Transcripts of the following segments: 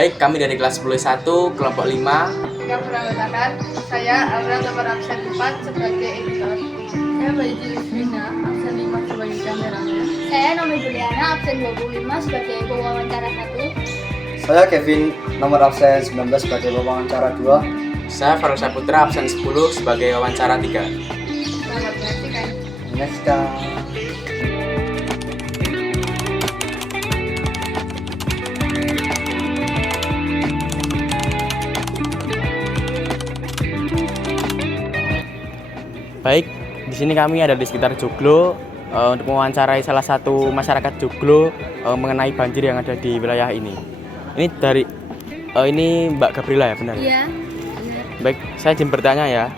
Baik, kami dari kelas 10 kelompok 5. Yang beranggotakan saya Aura nomor absen 4 sebagai editor. Saya Bayu Rizvina, absen 5 sebagai kameramen. Saya Nomi Juliana, absen 25 sebagai pewawancara 1. Saya Kevin, nomor absen 19 sebagai wawancara 2. Saya Farul Saputra, absen 10 sebagai wawancara 3. Selamat menyaksikan. Menyaksikan. Baik, di sini kami ada di sekitar Joglo untuk mewawancarai salah satu masyarakat Joglo mengenai banjir yang ada di wilayah ini. Ini dari ini Mbak Gabriela ya, benar? Iya. Baik, saya izin bertanya ya.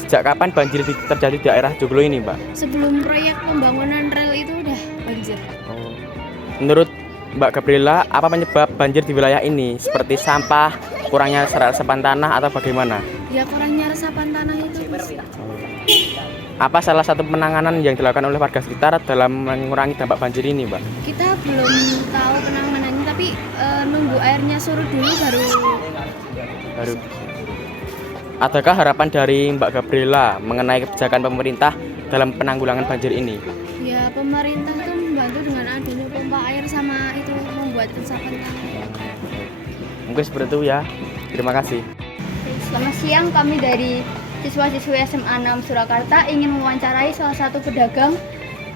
Sejak kapan banjir terjadi di daerah Joglo ini, Mbak? Sebelum proyek pembangunan rel itu udah banjir. Menurut Mbak Gabriela, apa penyebab banjir di wilayah ini? Seperti sampah, kurangnya resapan tanah atau bagaimana? Ya kurangnya resapan tanah itu. Apa salah satu penanganan yang dilakukan oleh warga sekitar dalam mengurangi dampak banjir ini, Mbak? Kita belum tahu penanganannya, tapi nunggu airnya surut dulu baru. Adakah harapan dari Mbak Gabriela mengenai kebijakan pemerintah dalam penanggulangan banjir ini? Ya pemerintah itu membantu dengan adanya pompa air sama itu membuat resapan tanah. Mungkin seperti itu ya. Terima kasih. Selamat siang, kami dari siswa-siswi SMA 6 Surakarta ingin mewawancarai salah satu pedagang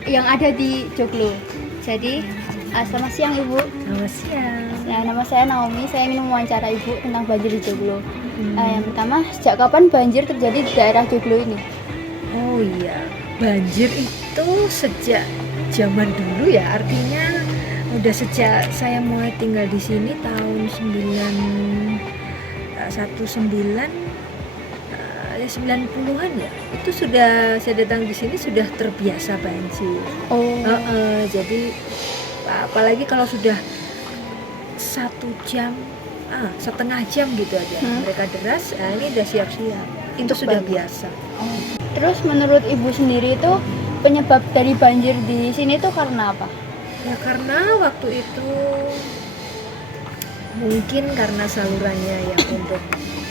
yang ada di Joglo. Jadi, selamat siang Ibu. Selamat siang. Ya, nama saya Naomi, saya ingin mewawancarai Ibu tentang banjir di Joglo. Yang pertama, sejak kapan banjir terjadi di daerah Joglo ini? Oh iya, banjir itu sejak zaman dulu ya, artinya udah sejak saya mulai tinggal di sini tahun 90-an ya. Itu sudah saya datang di sini sudah terbiasa banjir. Jadi apalagi kalau sudah 1 jam gitu aja mereka deras, ini udah siap-siap. Itu sudah biasa. Terus menurut Ibu sendiri itu penyebab dari banjir di sini itu karena apa? Ya karena waktu itu mungkin karena salurannya yang untuk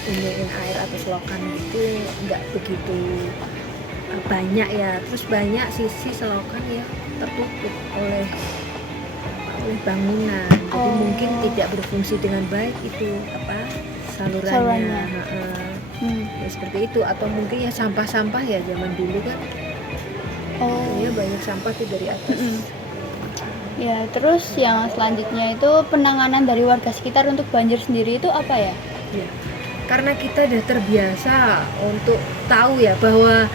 iniin air atau selokan itu nggak begitu banyak ya. Terus banyak sisi selokan yang tertutup oleh bangunan. Jadi mungkin tidak berfungsi dengan baik itu salurannya. Ya seperti itu, atau mungkin ya sampah-sampah ya zaman dulu kan. Ya banyak sampah tuh dari atas. Ya, terus yang selanjutnya itu penanganan dari warga sekitar untuk banjir sendiri itu apa ya? Ya, karena kita udah terbiasa untuk tahu ya bahwa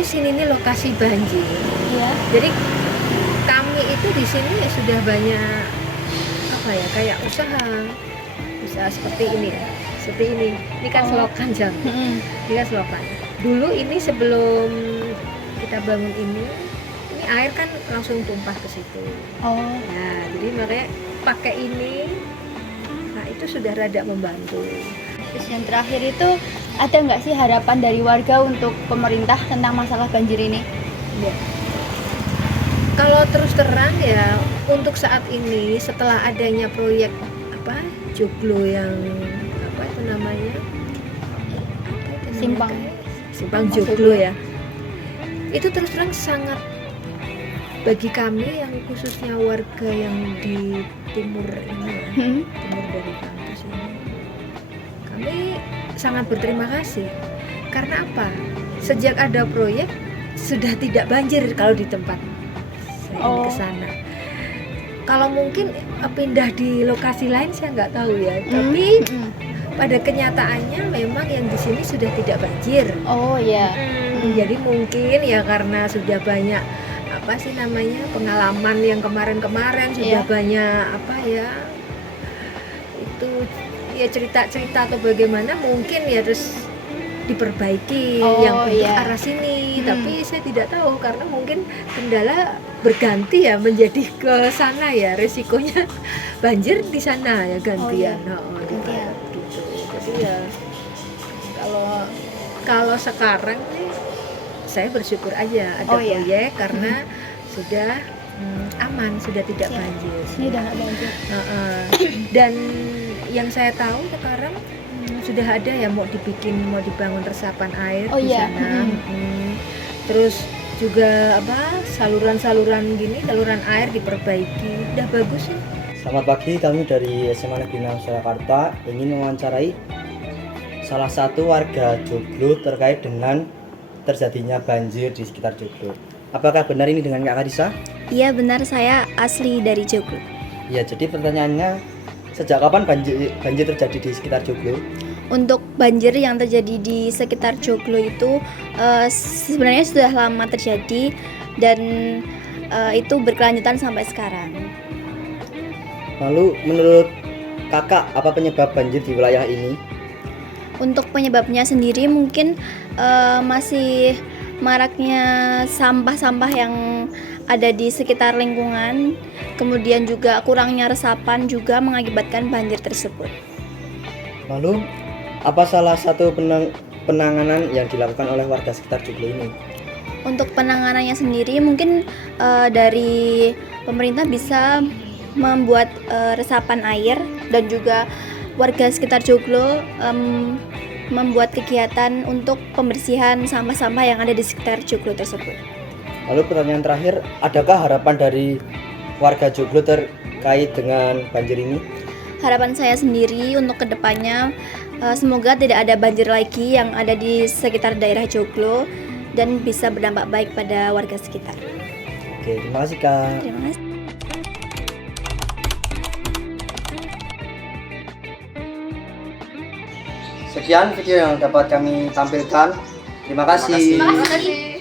sini ini lokasi banjir. Iya. Jadi kami itu di sini sudah banyak kayak usaha seperti ini ya. Seperti ini. Ini kan selokan jam. Ini kan selokan. Dulu ini sebelum kita bangun ini air kan langsung tumpah ke situ. Nah, jadi makanya pakai ini. Nah, itu sudah rada membantu. Terus yang terakhir itu ada nggak sih harapan dari warga untuk pemerintah tentang masalah banjir ini? Ya. Kalau terus terang ya untuk saat ini setelah adanya proyek Joglo yang itu namanya Simpang Joglo ya. Itu terus terang sangat bagi kami yang khususnya warga yang di timur ini ya, timur dari kampus ini, kami sangat berterima kasih. Karena apa? Sejak ada proyek sudah tidak banjir kalau di tempat saya ke sana. Kalau mungkin pindah di lokasi lain saya nggak tahu ya, tapi pada kenyataannya memang yang di sini sudah tidak banjir. Jadi mungkin ya karena sudah banyak pengalaman yang kemarin sudah banyak itu ya cerita-cerita atau bagaimana mungkin ya terus diperbaiki yang untuk arah sini. Tapi saya tidak tahu karena mungkin kendala berganti ya menjadi ke sana ya, resikonya banjir di sana ya gantian. Gitu. Jadi ya kalau sekarang nih saya bersyukur aja ada proyek karena sudah aman, sudah tidak banjir. Ini udah nggak banjir. Dan yang saya tahu sekarang sudah ada ya mau dibangun resapan air Oh di iya. sana. Terus juga saluran saluran air diperbaiki, udah bagus ya. Selamat pagi, kami dari SMA Negeri 6 Surakarta ingin mewawancarai salah satu warga Joglo terkait dengan terjadinya banjir di sekitar Joglo. Apakah benar ini dengan Kak Karisa? Iya benar, saya asli dari Joglo. Ya, jadi pertanyaannya, sejak kapan banjir terjadi di sekitar Joglo? Untuk banjir yang terjadi di sekitar Joglo itu sebenarnya sudah lama terjadi dan itu berkelanjutan sampai sekarang. Lalu menurut kakak, apa penyebab banjir di wilayah ini? Untuk penyebabnya sendiri mungkin masih maraknya sampah-sampah yang ada di sekitar lingkungan, kemudian juga kurangnya resapan juga mengakibatkan banjir tersebut. Lalu, apa salah satu penanganan yang dilakukan oleh warga sekitar Joglo ini? Untuk penanganannya sendiri mungkin dari pemerintah bisa membuat resapan air dan juga warga sekitar Joglo membuat kegiatan untuk pembersihan sampah-sampah yang ada di sekitar Joglo tersebut. Lalu pertanyaan terakhir, adakah harapan dari warga Joglo terkait dengan banjir ini? Harapan saya sendiri untuk kedepannya semoga tidak ada banjir lagi yang ada di sekitar daerah Joglo dan bisa berdampak baik pada warga sekitar. Oke, terima kasih Kak. Terima kasih. Sekian video yang dapat kami tampilkan. Terima kasih. Terima kasih.